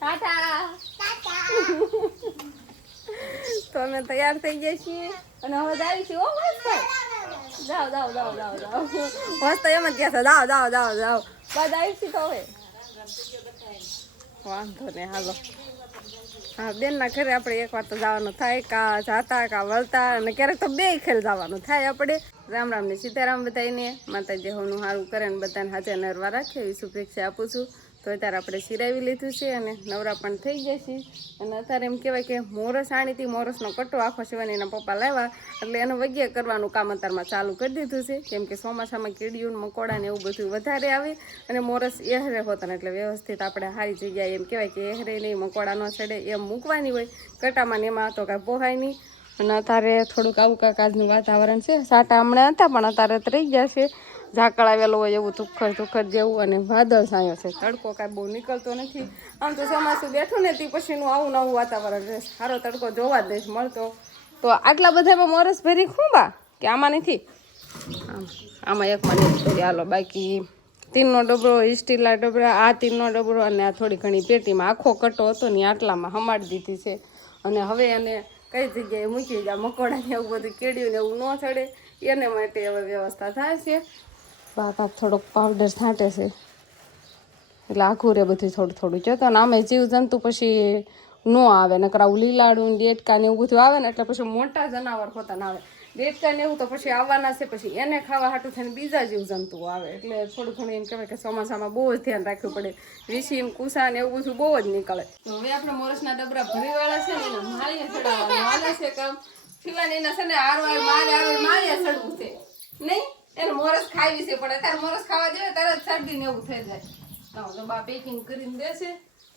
ટાટા તો અમે તૈયાર થઈ ગયા છીએ અને હવે જાય છે. ઓ મસ્ત જાઓ જાઓ જાઓ જાઓ જાઓ મસ્ત એમ જ કહેશે જાઓ જાઓ જાઓ જાઓ બાદ આવી છીએ તો હવે વાંધો નહીં હાલો. હા બેનના ઘરે આપણે એકવાર તો જવાનું થાય, કા જાતા કા વળતા અને ક્યારેક તો બે ખેલ જવાનું થાય આપણે. રામ રામ ને સીતારામ બધાને, માતાજી હોનું સારું કરે ને બધાને હાજર નરવા રાખે એવી શુભેચ્છા આપું છું. તો અત્યારે આપણે સિરાવી લીધું છે અને નવરા પણ થઈ ગયા છીએ. અને અત્યારે એમ કહેવાય કે મોરસ આણીથી મોરસનો કટ્ટો આખો સિવાય એના પપ્પા લાવ્યા એટલે એને વગ્યા કરવાનું કામ અત્યારમાં ચાલુ કરી દીધું છે. કેમ કે ચોમાસામાં કીડીયું મકોડા ને એવું બધું વધારે આવે અને મોરસ એહરે હોતા એટલે વ્યવસ્થિત આપણે સારી જગ્યાએ એમ કહેવાય કે એહરે નહીં મકોડા ન ચડે એમ મૂકવાની હોય કટામાં ને એમાં તો કાંઈ પોહાય નહીં. અને અત્યારે થોડુંક આવું કાંઈક આજનું વાતાવરણ છે. સાટા હમણાં હતા પણ અત્યારે રહી ગયા છે. ઝાકળ આવેલો હોય એવું તુખર તુખર જેવું અને વાદળ છાંયો છે. તડકો કાંઈ બહુ નીકળતો નથી. આમ તો ચોમાસું બેઠું ને તે પછીનું આવું નવું વાતાવરણ રહે. સારો તડકો જોવા જ નહીં મળતો. તો આટલા બધામાં મોરસ ભરી ખૂંબા કે આમાં નથી, આમાં એકમાં નથી ભરી. હાલો બાકી તીનનો ડબરો, સ્ટીલના ડબરા, આ તીનનો ડબરો અને આ થોડી ઘણી પેટીમાં આખો કટ્ટો હતો ને આટલામાં હમાડી દીધી છે. અને હવે એને કઈ જગ્યાએ મૂકી જાય મકોડા ને એવું બધું કેળ્યું ને એવું ન ચડે એને માટે હવે વ્યવસ્થા થાય છે. બાપ થોડોક પાવડર છાંટે છે એટલે આખું રે બધું થોડું થોડું જતો ને આમે જીવજંતુ પછી ન આવે. નકર આવું લીલાડું ડેટકા ને એવું બધું આવે ને એટલે પછી મોટા જનાવર હોતા ના આવે. ડેટકા ને એવું તો પછી આવવાના છે, પછી એને ખાવા હાટું થઈને બીજા જીવજંતુઓ આવે. એટલે થોડું ઘણું એમ કહેવાય કે ચોમાસામાં બહુ જ ધ્યાન રાખવું પડે. વિસીમ કુસા ને એવું બધું બહુ જ નીકળે. તો હવે આપણે મોરસના ડબરા ભરીવાળા છે ને એને માળીએ ચડાવવાનું હાલે છે કામ. શિવાની એના છે ને આરવાર માળીએ ચડવું છે નહીં. એને મોરસ ખાવી છે પણ અત્યારે મોરસ ખાવા જોઈએ તરત શરદી ને એવું થઈ જાય. તો બા પેકિંગ કરીને દેશે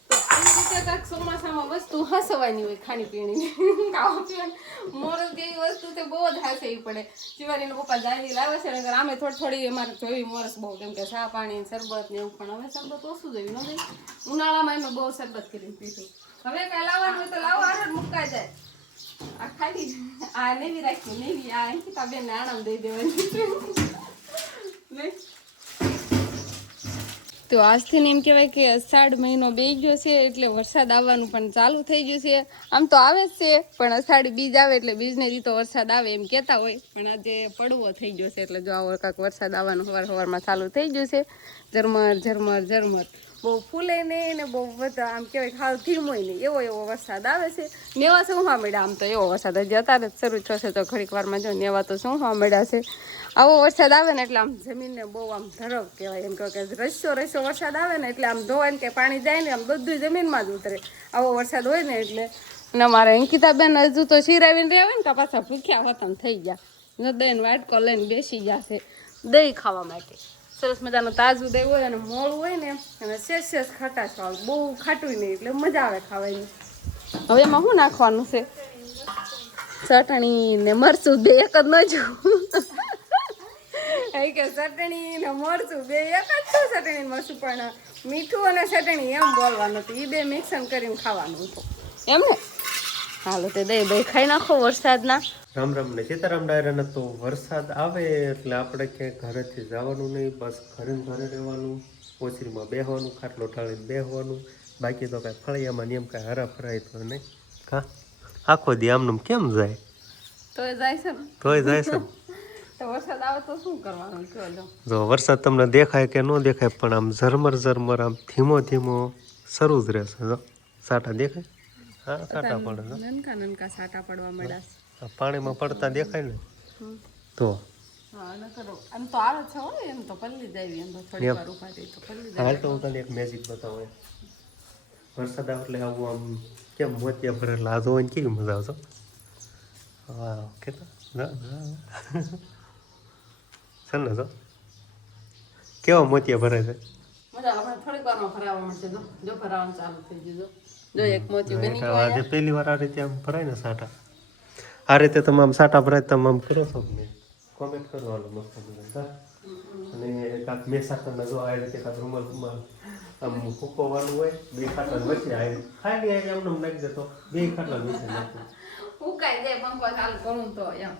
તો આવી રીતે કાંઈક ચોમાસામાં વસ્તુ હસવાની હોય ખાણી પીણી ખાવા પીવાની. મોરસ જેવી વસ્તુ તે બહુ જ હાસવી પડે. શિવાનીના પપ્પા જાયની લાવે છે ને આમે થોડી અમારે જોઈ મોરસ બહુ, કેમ કે ચા પાણી શરબત ને એવું. પણ હવે શરબત ઓછું જોયું ન જાય. ઉનાળામાં એમ બહુ શરબત કરીને પીધું. હવે કાંઈ લાવવાનું હોય તો લાવો આને મુકાઈ જાય. આ ખાલી આ નેવી રાખી નેવી આ અંકિતા બેન ને આરામ દઈ દેવાની. તો આજથી એમ કહેવાય કે અષાઢ મહિનો બેસી ગયો છે એટલે વરસાદ આવવાનું પણ ચાલુ થઈ ગયું છે. આમ તો આવે જ છે પણ અષાઢી બીજ આવે એટલે બીજને દી તો વરસાદ આવે એમ કહેતા હોય. પણ આજે પડવો થઈ ગયો છે એટલે જો આવો કાંઈક વરસાદ આવવાનું સવારમાં ચાલુ થઈ ગયું છે. ઝરમર ઝરમર ઝરમર બહુ ફૂલે નહીં ને બહુ બધા આમ કહેવાય ખાવ ધીમોય નહીં એવો વરસાદ આવે છે. નેવા શું હા મળ્યા આમ તો એવો વરસાદ હજી અત્યારે જ શરૂ થશે તો ઘડીક વારમાં જો નેવા તો શું હા મળ્યા છે. આવો વરસાદ આવે ને એટલે આમ જમીનને બહુ આમ ધરવ કહેવાય. એમ કહે કે રસ્યો વરસાદ આવે ને એટલે આમ ધોવાય ને કે પાણી જાય ને આમ બધું જમીનમાં જ ઉતરે આવો વરસાદ હોય ને એટલે. અને અમારે અંકિતાબેન હજુ તો શિરાવીને રહેવાય ને તો પાછા ભૂખ્યા વતન થઈ ગયા. દહીં વાટકો લઈને બેસી ગયા છે દહીં ખાવા માટે. સરસ મજાનું તાજું દહીં હોય અને મોળું હોય ને અને શેષ ખટાશ વાળું, બહુ ખાટું નહીં એટલે મજા આવે ખાવાની. હવે એમાં શું નાખવાનું છે? ચટણી ને મરચું બે એક જ ન જોવું કે ચટણી ને મરચું બે એક જ છું. ચટણી મરચું પણ મીઠું અને ચટણી એમ બોલવાનું હતું. એ બે મિક્સન કરીને ખાવાનું હતું એમ ને. હાલો તે દહીં દહીં ખાઈ નાખો વરસાદના. રામ રામ ને સીતારામ ડાયરાને. તો વરસાદ આવે એટલે આપણે ક્યાંય ઘરેથી જવાનું નહીં, બસ ઘરે ઘરે રહેવાનું, ઓછરીમાં બેસવાનું, ખાટલો ઢાળીને બેસવાનું. બાકી તો કાંઈ ફળિયામાં નિયમ કાંઈ હરા ફરાય તો નહીં. હા આખો દી આમનું કેમ જાય? તોય જાય છે ને, તોય જાય છે ને. તો વરસાદ આવે તો શું કરવાનું કયો? જો વરસાદ તમને દેખાય કે ન દેખાય પણ આમ ઝરમર ઝરમર આમ ધીમો ધીમો શરૂ જ રહેશે. જો સાટા દેખાય? હા સાટા પડે. નનકા નનકા સાટા પડવા મળ્યા. પાણીમાં પડતા દેખાય ને તો હા ન કરો. આમ તો આવે છે હોય એમ તો પલ્લી જાય એમ તો થોડી વાર ઉભા થઈ તો પલ્લી જાય. હાલ તો હું તને એક મેજિક બતાવું. વરસાદ આવે એટલે આવું આમ કેમ મોતિયા ભરેલા આ જોઈને કેવી મજા આવશે. વાહ કેતા છે ને તો કેવા મોતિયા ભરાય છે. મજા આવે. થોડીક વારમાં ભરાવા મળશે. જો ભરાવાનું ચાલુ થઈ ગયું. જો એક મોતી બની ગયો. આજે પહેલી વાર આ રીતે આમ ભરાય ને સાટા. આ રીતે તમે આમ સાટા ભરાય તમે આમ કરો છો કે નહીં? કોમેન્ટ કરો હાલો મસ્ત મજા. અને કાંક મેસાકરના જો આ રીતે કાંક રૂમાલ આમ ફૂંકવાનું હોય બે ખાટલા વચ્ચે આવી ખાલી આવી આમને નાખી દેતો બે ખાટલા નીચે નાખી હુકાઈ જાય. પંખો ચાલુ કરું તો એમ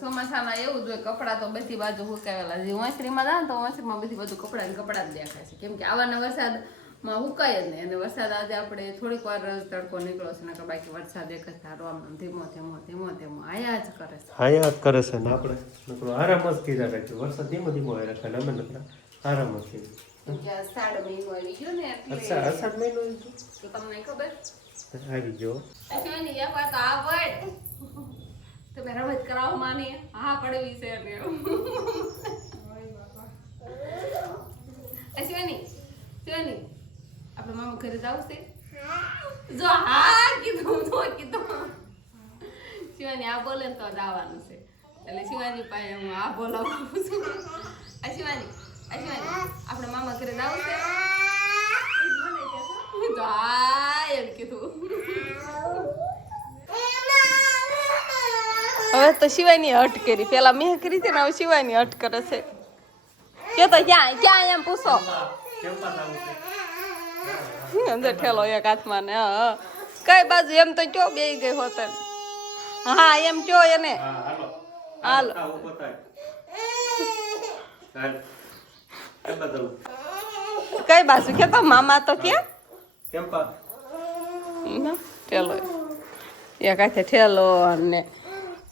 ચોમાસામાં એવું જ હોય. કપડા તો બધી બાજુ હુકાવેલા છે. વાંસળીમાં જાય તો વાંસળીમાં બધી બાજુ કપડા જ દેખાય છે. કેમ કે આવાના વરસાદ માં હુકાય જ નહીં. અને વરસાદ આજે આપણે થોડીક વાર તડકો નીકળ્યો છે, નકર બાકી વરસાદ એક જ ધારો આમ ધીમો ધીમો ધીમો ધીમો આયા જ કરે છે. આયા જ કરે છે ને આપણે નકરો આરામ જ કર્યા રાખીએ. વરસાદ ધીમો ધીમો આવી રાખે ને અમે નકરા આરામ જ કરીએ. અષાઢ મહિનો આવી ગયો ને એટલે અષાઢ મહિનો તો તમને ખબર આવી ગયો. અશ્વિની એક વાત આવડ તમે રમત કરાવો માની હા પડવી છે ને અશ્વિની શિવાની આપણે મામા ઘરે જાવું છે જો હા કીધું તો કીધું શિવાની આ બોલે ને તો જવાનું છે એટલે શિવાની પાસે હું આ બોલાવું છું. શિવાની આપણે મામા ઘરે જાવું છે તો હા એમ કીધું. હવે તો શિવાની હટ કરી, પેલા મેં કરી હતી ને હવે શિવાની હટ કરે છે. કે તો ક્યાં ક્યાં એમ પૂછો અંદર ઠેલો એક હાથમાં ને કઈ બાજુ એમ તો કયો બે ગઈ હોત હા એમ કયો એને હાલ કઈ બાજુ કે તો મામા તો ક્યાં ઠેલો એક હાથે ઠેલો. અને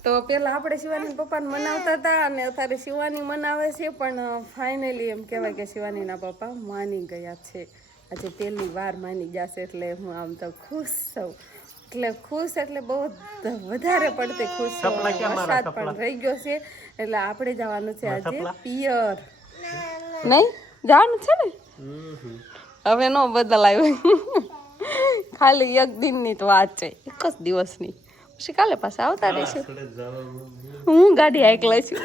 તો પેલા આપણે શિવાની પપ્પાને મનાવતા હતા અને અત્યારે શિવાની મનાવે છે, પણ ફાઇનલી એમ કહેવાય કે શિવાનીના પપ્પા માની ગયા છે. આજે પહેલી વાર માની જશે એટલે હું આમ તો ખુશ છું. એટલે ખુશ એટલે બહુ વધારે પડતી ખુશ છું. વરસાદ પણ રહી ગયો છે એટલે આપણે જવાનું છે આજે પિયર. નહીં જવાનું છે ને હવે નો બદલાયો ખાલી એક દિનની તો વાત છે, એક જ દિવસની. પછી કાલે પાછા આવતા રહીશું. હું ગાડી હાંક લઈશું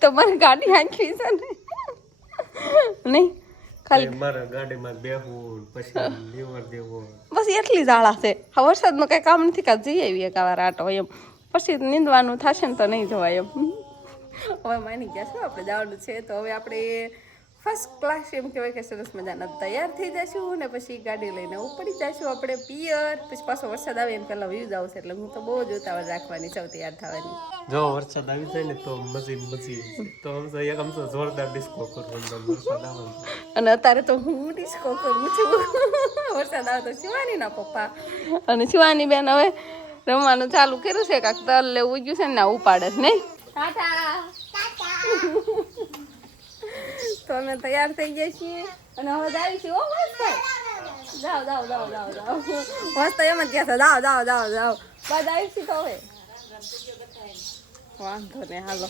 તમારે ગાડી હાંકવી છે ને નહીં ખાલી મારા ગાડીમાં બેહવું પછી લીવર દેવું બસ એટલી જ આળા છે. હા વરસાદનું કઈ કામ નથી કા જઈ આવીએ એક વાર આટો એમ પછી નીંદવાનું થશે ને તો નહીં જવાય એમ. હવે માની ગયા છો આપણે જવાનું છે તો હવે આપણે ફર્સ્ટ ક્લાસ એમ કહેવાય કે સરસ મજાના તૈયાર થઈ જઈશું ને પછી ગાડી લઈને ઉપડી જઈશું આપણે પિયર. પછી પાછો વરસાદ આવે એને પહેલાં વ્યૂઝ આવશે એટલે હું તો બહુ જ ઉતાવળ રાખવાની છું તૈયાર થવાની. જો વરસાદ આવી જાય ને તો મજી તો આમ તો જોરદાર ડિસ્કો કરવાનો વરસાદ આવે અને અત્યારે તો હું ડિસ્કો કરું છું. વરસાદ આવે તો શિવાનીના પપ્પા અને શિવાની બેન હવે રમવાનું ચાલુ કર્યું છે. કાંક તલ લેવું ગયું છે ને ઉપાડે છે નહીં. ટાટા તો અમે તૈયાર થઈ ગયા છીએ અને હવે આવીશું. ઓ મસ્ત જાઓ જાઓ જાઓ જાઓ જાઓ મસ્ત એમ જ કહે છે જાઓ જાઓ જાઓ જાઓ બાદ આવીશું તો હવે વાંધો ને હાલો.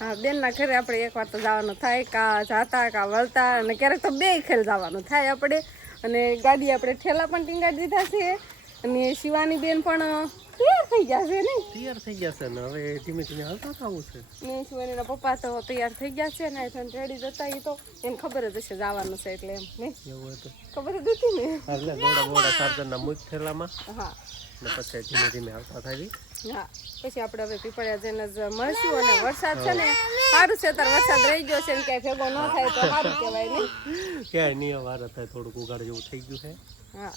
હા બેનના ઘરે આપણે એકવાર તો જવાનું થાય, કા જાતા કા વળતા અને ક્યારેક તો બે ખેલ જવાનું થાય આપણે. અને ગાડી આપણે ઠેલા પણ ટીંગાડી દીધા છે અને શિવાની બેન પણ તૈયાર થઈ ગયા છે ને તૈયાર થઈ ગયા છે ને હવે ધીમે ધીમે હાલતા થવું છે. ને શિવાનીના પપ્પા તો તૈયાર થઈ ગયા છે ને રેડી જતા એ તો એને ખબર જ હશે જવાનું છે એટલે એમ નહીં એવું હતું ખબર જ હતી ને એટલે મોડા ચાર્જરના મૂક થેલામાં હા ને પછી ધીમે ધીમે આવતા થાય. હા પછી આપણે હવે પીપળિયા જઈને જ મળશું. અને વરસાદ છે ને સારું છે તાર વરસાદ રહી ગયો છે ને ક્યાંય ભેગો ન થાય તો સારું કહેવાય નહીં ક્યાંય નહીં વાર થાય થોડુંક ઉગાડ જેવું થઈ ગયું છે. હા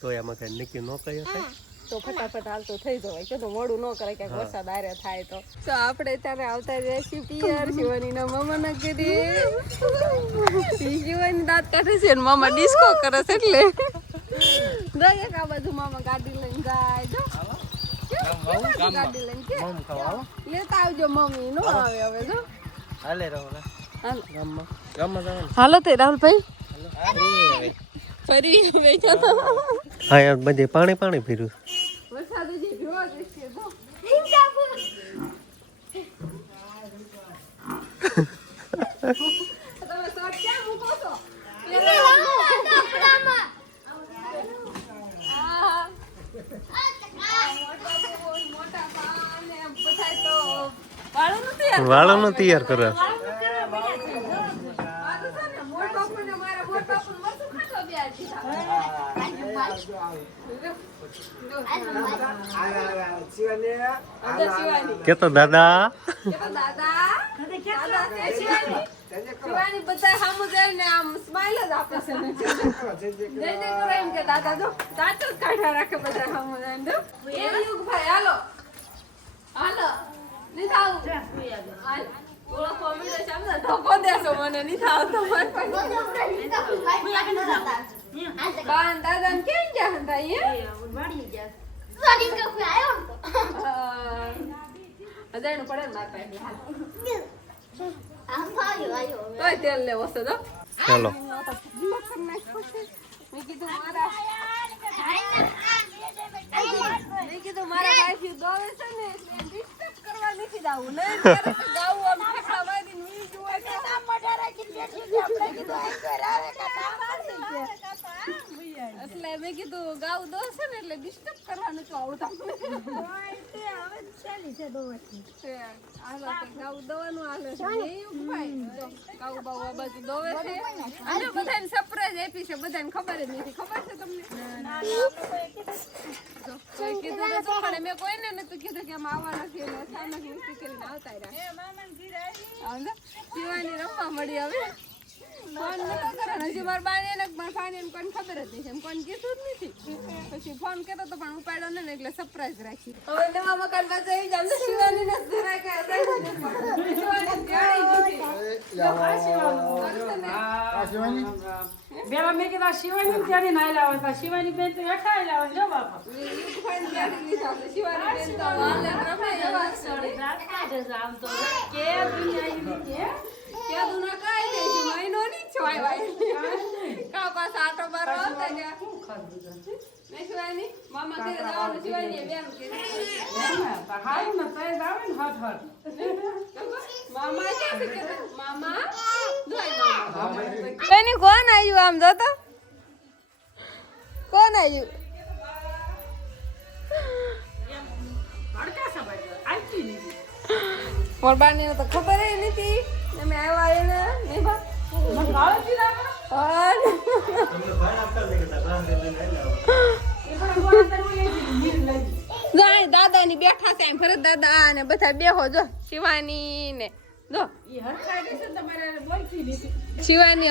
તો એમાં કઈ નક્કી ન કહી શકાય તો ફટાફટ હાલતું થઈ જવાય કે તો મોડું ન કરે ક્યાંક વરસાદ આરે થાય તો આપણે ત્યારે આવતા રહ્યા છીએ પિયર શિવાનીના મામાના ઘરે. શિવાની દાંત કાઢે છે ને મામા ડિસ્કો કરે છે એટલે એક આ બાજુ મામા ગાડી લઈને જાય જો ગાડી લઈને લેતા આવજો મમ્મી નો આવે હવે જો હાલો તે રાહુલભાઈ ફરી હવે ચાલો. હા યાર બધે પાણી પીર્યું વરસાદ હજી જોવા જશે જો તમે શોટ ક્યાં મૂકો છો મોટા પાન એમ બધાય તો વાળો તૈયાર કરે કેતો દાદા શિવાની બધા સામું જોઈને આમ સ્માઈલ જ આપે છે જય જય કરો એમ કે દાદા જો દાંત જ કાઢા રાખે બધા સામું જોઈને જો એ યુગ ભાઈ હાલો હાલો નહીં થાવું ઓળખવા મળ્યો છે આમ ધોકો દેશો મને નહીં થાવતો માર પાસે બાન દાદા કેમ ગયા હતા એ વાડી ગયા અજાણું પડે માર પાસે તોય તેલ લેવો છે તો ચાલો મેં કીધું મારા વાઈફ દોવે છે ને એટલે ડિસ્ટર્બ કરવા નથી જાવું નહીં ગાવું આમ ઠેકડા વાળીને વી જોવે કે કામ મોઢા રાખીને બેઠી છે આપણે કીધું આ કોઈ આવે કે કામ મારી છે એટલે મેં કીધું ગાવું દો છે ને એટલે ડિસ્ટર્બ કરવાનું તો આવડતા હવે ચાલી છે દોવાથી હાલો તો ગાવું દવાનું હાલે છે એ ભાઈ જો ગાવું બાવ આ બાજુ દોવે છે આને બધાને સરપ્રાઈઝ આપી છે બધાને ખબર જ નથી ખબર છે તમને કોઈ કીધું તો પણ મેં કોઈને નતું કીધું કે આમ આવવાના છે એટલે અચાનક નક્કી કરીને આવતા રહ્યા શિવાની રમવા મળી હવે ફોન નતો કરે હજી મારા બાને મારા ફાઈને કોઈને ખબર જ નથી એમ કોઈને કીધું જ નથી પછી ફોન કર્યો તો પણ ઉપાડ્યો ને એટલે સરપ્રાઈઝ રાખી હવે નવા મકાન પાસે આવી જાવ શિવાની ને જરાય કે બેલા મેં કીધા શિવાની ત્યાંની નાઈ લાવે તો શિવાની બેન તો એઠા લાવે જો બાપા શિવાની બેન તો વાલે રમે એવા આમ તો કે દુનિયા કે દુના કાઈ દે છે મહિનો ની છોય ભાઈ કા પાસ આટો બાર આવતા ને ને શિવાની મામા કે જવાનું શિવાની બેન કે હાય ન તય જાવે ને હટ હટ મામા કે મામા એની કોણ આવ્યું આમ જો તો કોણ આવ્યું અડકા સબાઈ આઈતી ની મોરબાની તો ખબર જ નથી અમે આવ્યા એને નહીં બા મને ભાવે છે ના તમને ભાઈ આપતા ને કે દાદા લઈને આવો એ પણ બોલા તરવું એ નીર લઈ જાય દાદાની બેઠા છે એમ ફરત દાદા ને બધા બેહો જો શિવાની ને જો એ હરખાઈ છે તમારે બોલતી નથી શિવાની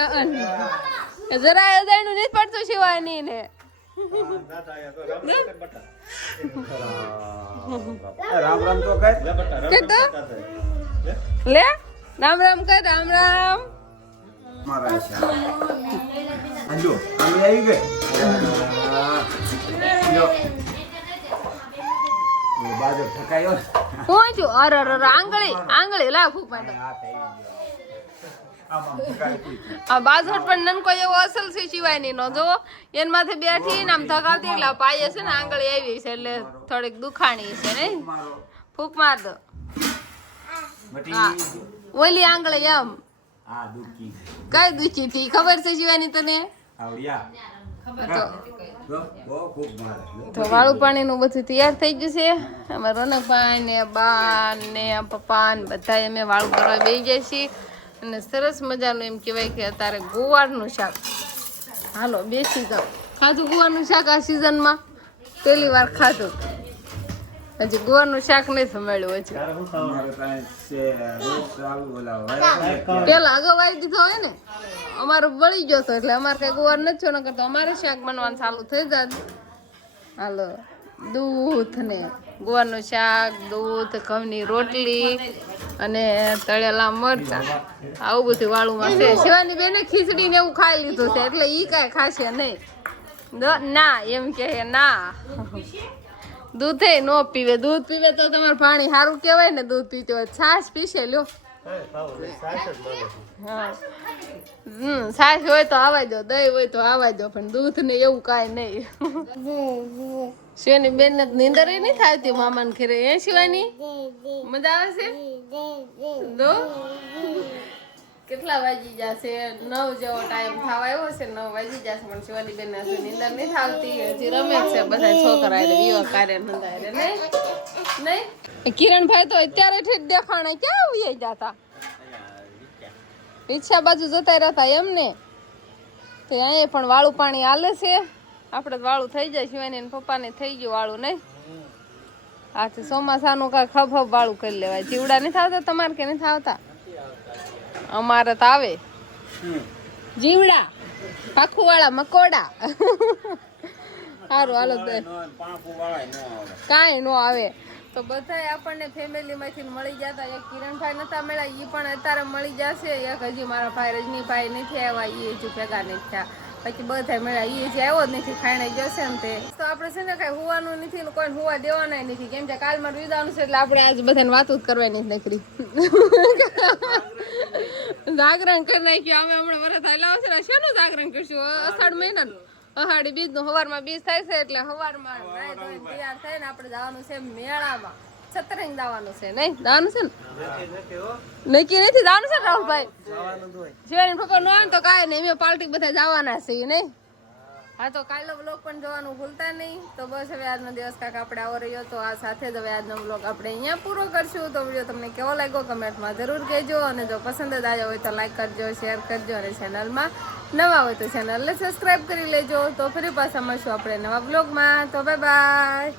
જરા અજાણું નથી પડતું શિવાની ને દાદા આયા તો રામ બટા રામ રામ તો કર કે તો લે રામ રામ કર રામ રામ મારા છે અંજો અમે આવી ગਏ યો એ બાજુ ઠકાયો હું છું અરે આંગળી લાખ ઉપાડો આ થઈ ગયો આમાં ઠકાઈ આ બાજોટ પણ નનકો એવો અસલ છે શિવાની નો જો એન માથે બેઠી ને આમ થકાવતી એટલે આ પાયે છે ને આંગળી આવી છે એટલે થોડીક દુખાણી છે ને મારો ફૂક માર દો મટી ઓલી આંગળી એમ આ દુખી કઈ દુખી હતી ખબર છે શિવાની તને આવડિયા તો જો બહુ ખૂબ મારે તો વાળું પાણીનું બધું તૈયાર થઈ ગયું છે અમારા રોનકભાઈ ને બા ને પપ્પા ને બધા અમે વાળું કરવા બેસી જાય છીએ અને સરસ મજાનું એમ કહેવાય કે અત્યારે ગુવારનું શાક હાલો બેસી જાઓ ખાધું ગુવારનું શાક આ સિઝનમાં પહેલી વાર ખાધું હજી ગુવારનું શાક નહીં સંભાળ્યું હજી ત્યારે હું ખાવાનું મારે કાંઈ છે રોજ ચાલુ બોલાવો પેલા અગાઉ આવી દીધો હોય ને અમારો બળી ગયો હતો એટલે અમારે કઈ ગુવાર નથી ન કરતો અમારે શાક બનવાનું ચાલુ થઈ જાય હાલો દૂધ ને ગુવારનું શાક દૂધ ઘઉંની રોટલી અને તળેલા મરચા આવું બધું વાળુંમાં છે શિવાની બેને ખીચડી ને એવું ખાઈ લીધું છે એટલે ઈ કાંઈ ખાશે નહીં ના એમ કે ના દૂધે નો પીવે દૂધ પીવે તો તમારે પાણી સારું કહેવાય ને દૂધ પીતો હોય છાશ પીશે લ્યો કાંઈ ખાવું નહીં સાસ જ માગે હા છાશ હોય તો આવા દો દહીં હોય તો આવા દો પણ દૂધ ને એવું કાંઈ નહીં શિવાની બેન ને નીંદર નહીં થતી મામાને ઘરે એ શિવાની મજા આવે છે દો કેટલા વાગી જશે 9 જેવો ટાઈમ થવા આવ્યો છે 9 વાગી જશે પણ શિવાની બેન હજી નીંદર નહીં થાવતી હજી રમે છે બધા છોકરા વિવાહ કાર્ય નંદાય નહીં કિરણભાઈ તો અત્યારે ઠેઠ દેખાણા ક્યાં ઉઈ જતા રિક્ષા બાજુ જતા રહેતા એમને તો અહીંયા પણ વાળું પાણી હાલે છે આપણે વાળું થઈ જાય શિવાની ને પપ્પાને થઈ ગયું વાળું નહીં આથી ચોમાસાનું કાંઈ ખબ વાળું કરી લેવાય જીવડા નહીં થાવતા તમારે કે નહીં થાવતા અમારે તો આવે જીવડા પાખું વાળા મકોડા સારું હાલો કાંઈ નો આવે તો બધાય આપણને ફેમિલીમાંથી મળી જતા. એક કિરણભાઈ નતા મળ્યા, ઈ પણ અત્યારે મળી જશે. એક હજી મારા ભાઈ રજનીભાઈ નથી આવ્યા, ઈ હજી ભેગા નથી થયા. પછી બધા મળ્યા, ઈ હજી આવ્યો જ નથી, ખાઈને જશે ને તે. તો આપણે છે ને કઈ હોવાનું નથી ને કોઈ હોવા દેવાના નથી, કેમ કે કાલ મારું વિધાન છે એટલે આપણે આજ બધાને વાતો જ કરવાની જ નકરી. જાગરણ કરી નાખ્યું. અમે હમણાં વરસ હાલ્યા છે ને, શેનું જાગરણ કરશું? અષાઢ મહિનાનું, અષાઢી બીજ નું હવારમાં બીજ થાય છે એટલે હવારમાં નાઈ ધોઈને તૈયાર થઈને આપણે જવાનું છે મેળામાં. સતરંગ જવાનું છે, નહીં જવાનું છે ને? નક્કી નથી જવાનું છે ને રાહુલભાઈ? શિવાની પપ્પા ન આવે તો કાંઈ નહીં, અમે પાર્ટી બધા જવાના છીએ નહીં. હા તો કાલનો વ્લોગ પણ જોવાનું ભૂલતા નહીં. તો બસ હવે આજનો દિવસ કાંક આપણે આવો રહ્યો, તો આ સાથે જ હવે આજનો વ્લોગ આપણે અહીંયા પૂરો કરશું. તો વિડીયો તમને કેવો લાગ્યો કમેન્ટમાં જરૂર કહેજો, અને જો પસંદ જ આવ્યો હોય તો લાઈક કરજો, શેર કરજો, અને ચેનલમાં નવા હોય તો ચેનલને સબસ્ક્રાઈબ કરી લેજો. તો ફરી પાછા મળશું આપણે નવા વ્લોગમાં. તો બાય બાય.